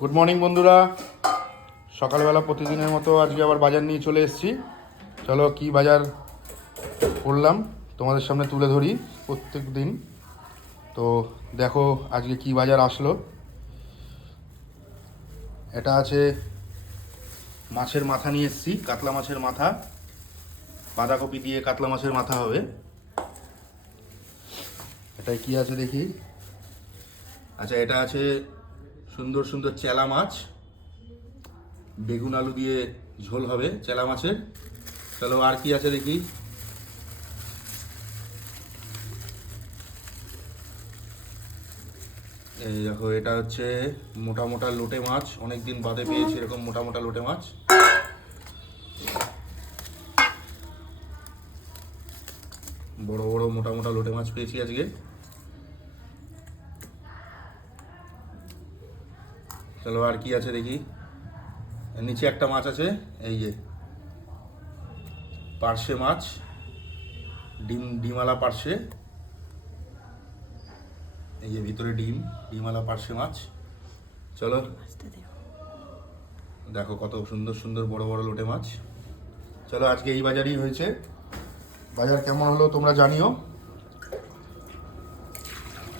Good morning বন্ধুরা। সকালবেলা প্রতিদিনের মতো আজকে আবার বাজার নিয়ে চলে এসেছি। চলো কি বাজার করলাম তোমাদের সামনে তুলে ধরি প্রত্যেক দিন। তো দেখো আজকে কি বাজার আসলো। এটা আছে মাছের মাথা নিয়ে এসেছি, কাতলা মাছের মাথা। বাঁধাকপি দিয়ে কাতলা মাছের মাথা হবে। এটাই কি আছে দেখি। আচ্ছা, এটা আছে সুন্দর সুন্দর চেলা মাছ, বেগুন আলু দিয়ে ঝোল হবে চেলা মাছের। চলো আর কি আছে দেখি। এই দেখো, এটা হচ্ছে মোটা মোটা লোটে মাছ। অনেক দিন বাদে পেয়েছি এরকম মোটা মোটা লোটে মাছ। বড় বড় মোটা মোটা লোটে মাছ পেয়েছি আজকে। চলো আর কি আছে দেখি। নিচে একটা মাছ আছে, এই যে পার্শে মাছ, ডিমালা পার্শে। এই যে ভিতরে ডিমালা পার্শে মাছ। চলো দেখো কত সুন্দর সুন্দর বড় বড় লোটে মাছ। চলো আজকে এই বাজারই হয়েছে। বাজার কেমন হলো তোমরা জানিও।